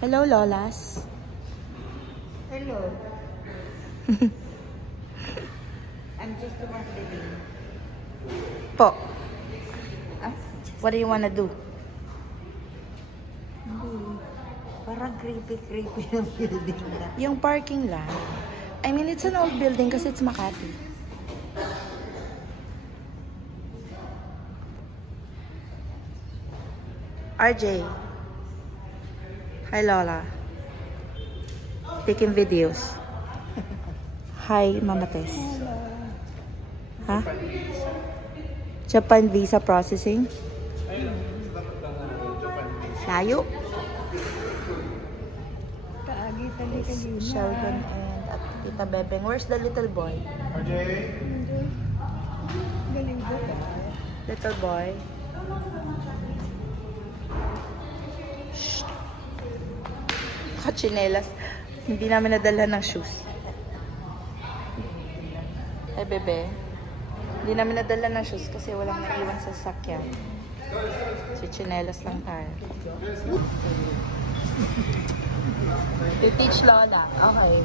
Hello, Lolas. Hello. I'm just the one living. Po. What do you wanna do? Parang creepy yung building na. Yung parking lang. I mean, it's an old building kasi it's Makati. RJ. Hi, Lola. Taking videos. Hi, Mama Tess. Ha? Japan visa processing? Layo? Sheldon and at Tita Bebeng. Where's the little boy? Little boy. Shh. Kachinelas. Hindi namin nadala ng shoes. Ay, bebe. Hindi namin nadala ng shoes kasi walang naiwan sa sakyan. So, chinelas lang tayo. You teach Lola. Okay.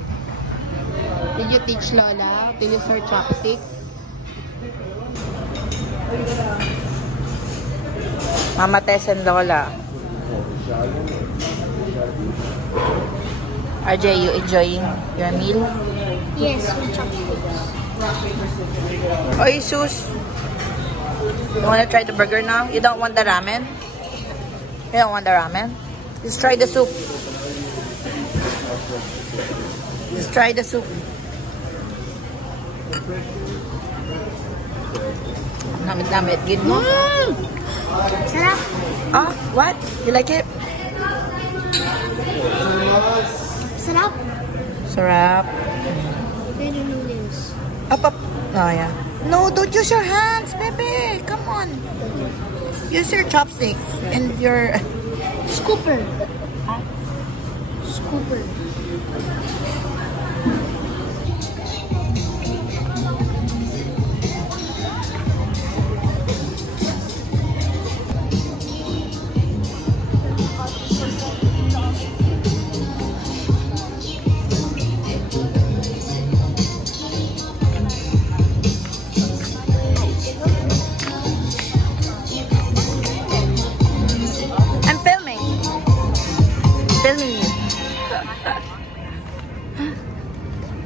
Did you teach Lola to use her chopsticks? Mama Tess and Lola. RJ, you enjoying your meal? Yes, with chopsticks. Oy, sus. You wanna try the burger now? You don't want the ramen? You don't want the ramen? Just try the soup. Just try the soup. Namit-namit. Good mo? Sarap. Oh, what? You like it? Sarap. Sarap. Very noodles. Up, up. Oh, yeah. No, don't use your hands, baby. Come on. Use your chopsticks and your... Scooper. Scooper.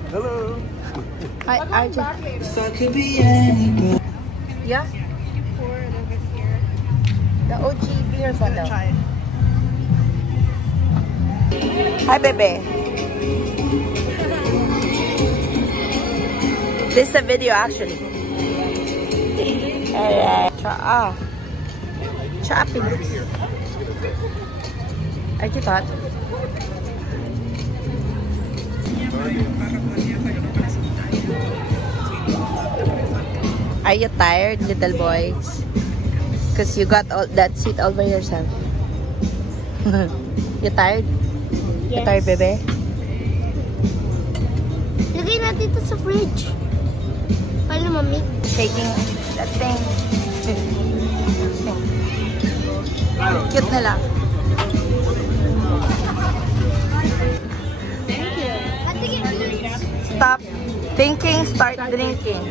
Hello. Hi, RJ. So it could be anybody. Yeah? Pour it over here. The OG beer bottle. Try it. Hi, bebe. This is a video, actually. Chopping. Are you thought? Are you tired, little boy? Because you got all that seat all by yourself. You tired? Yes. You tired, bebe? Lagay natin ito sa fridge. Para mamig. Shaking that thing. Cute nila. Thank you. Stop thinking, start drinking.